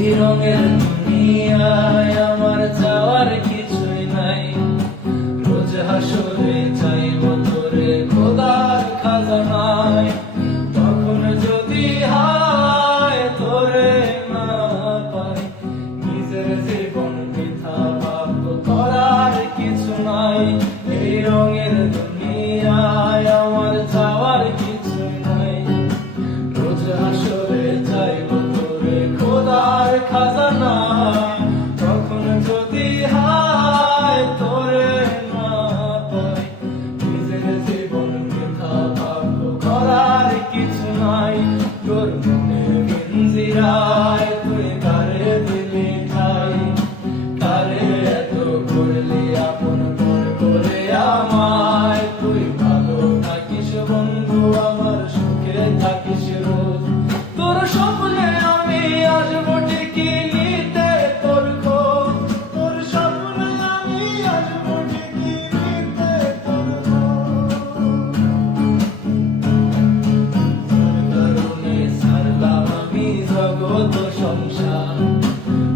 এই রঙের দুনিয়ায় আমার চাওয়ার কিছুই নাই। রোজ হাসরে চাইব তোরে খোদার খাজানায়। তখন যদি হায় তোরে না পাই, নিজের জীবন বৃথা ভাববো, করার কিছু নাই। এই রঙের দুনিয়ায় আমার চাওয়ার কিছুই নাই। রোজ হাসরে চাইব তোরে খোদার খাজানায়। তখন যদি হায় তোরে না পাই, নিজের জীবন বৃথা ভাববো, করার কিছু নাই। তোর মনের পিঞ্জিরায় তুই কারে দিলি ঠাই, কারে এত করলি আপন পর করে আমায়। তুই ভালো থাকিস বন্ধু, আমার সুখে থাকিস রোজ। তোর স্বপ্নে আমি আসবো ঠিকই নিতে তোর খোঁজ। তোর স্বপ্নে আমি আসবো ঠিকই নিতে তোর খোঁজ। তোর কারণে ছাড়লাম আমি জগৎ সংসার,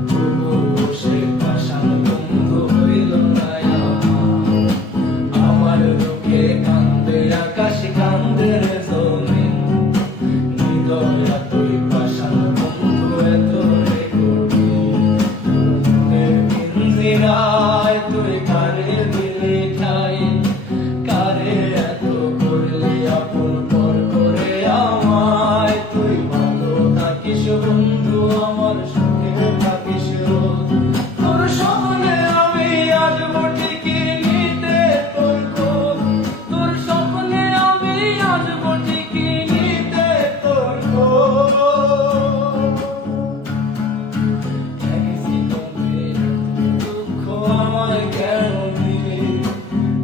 তবুও সে পাষাণ বন্ধু হইল না আমার। আমার দুঃখে কান্দে আকাশ, কান্দে রে জমিন। হৃদয়া তুই পাষাণ বন্ধু, এত রে কঠিন। মনের পিঞ্জিরায় তুই কারে দিলি ঠাই, কারে এত করলি আপন পর করে আমায়। তুই ভালো থাকিস বন্ধু, আমার সুখে থাকিস রোজ। তোর স্বপ্নে আমি আসবো ঠিকই নিতে তোর খোঁজ। তোর স্বপ্নে আমি আসবো ঠিকই নিতে তোর খোঁজ। এক জীবনের দুঃখ আমায় কেন দিলি,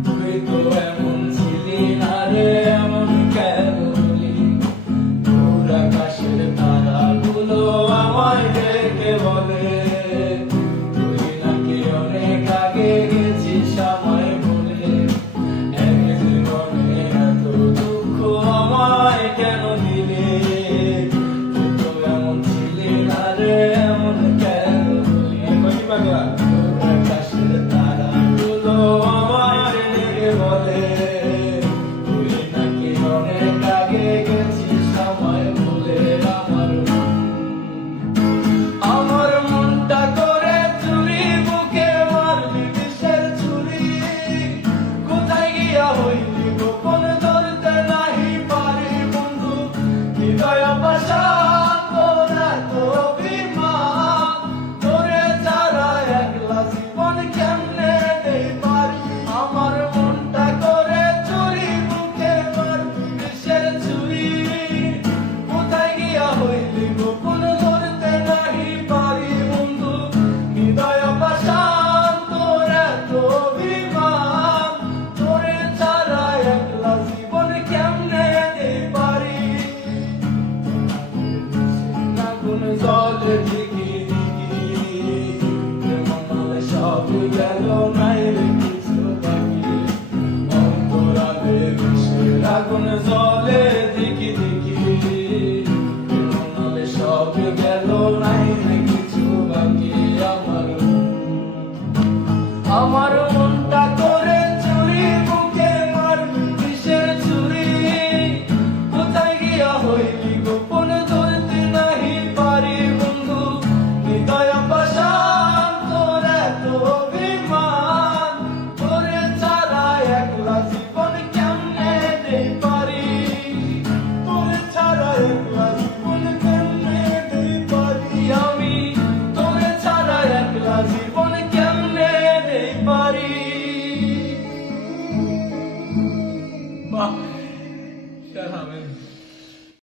তুই তো এমন ছিলি না রে, এমন কেন হলি। দূর আকাশের তারাগুলো আমায় ডেকে বলে, তুই নাকি অনেক আগে গেছিস আমায় বলে। এক জীবনে এত দুঃখ আমায় কেন দিলি, তুই তো এমন ছিলি না রে, এমন কেন হলি। দূর আকাশের তারাগুলো আমায় ডেকে বলে, তুই নাকি অনেক আগে গেছিস আমায় বলে। আমার মনটা করে চুরি, বুকে মারলি বিষের ছুরি। কোথায় গিয়া হইলি গোপন, ধরতে নাহি পারি বন্ধু। হৃদয় পাষাণ তোর এত অভিমান, তোরে ছাড়া একলা জীবন কেমনে দেই পারি। আমার মনটা করে চুরি, বুকে মারলি বিষের ছুরি। কোথায় গিয়া হইলি গোপন, ধরতে নাহি পারি বন্ধু। হৃদয় পাষাণ তোর এত অভিমান, তোরে ছাড়া একলা জীবন কেমনে দেই পারি। আগুন জ্বলে ঠিকই মনে সব গেল, নাই রে কিছু বাকি। অন্তরালে বিষের আগুন জ্বলে দেখি দেখি, মনে সব গেল, নাই রে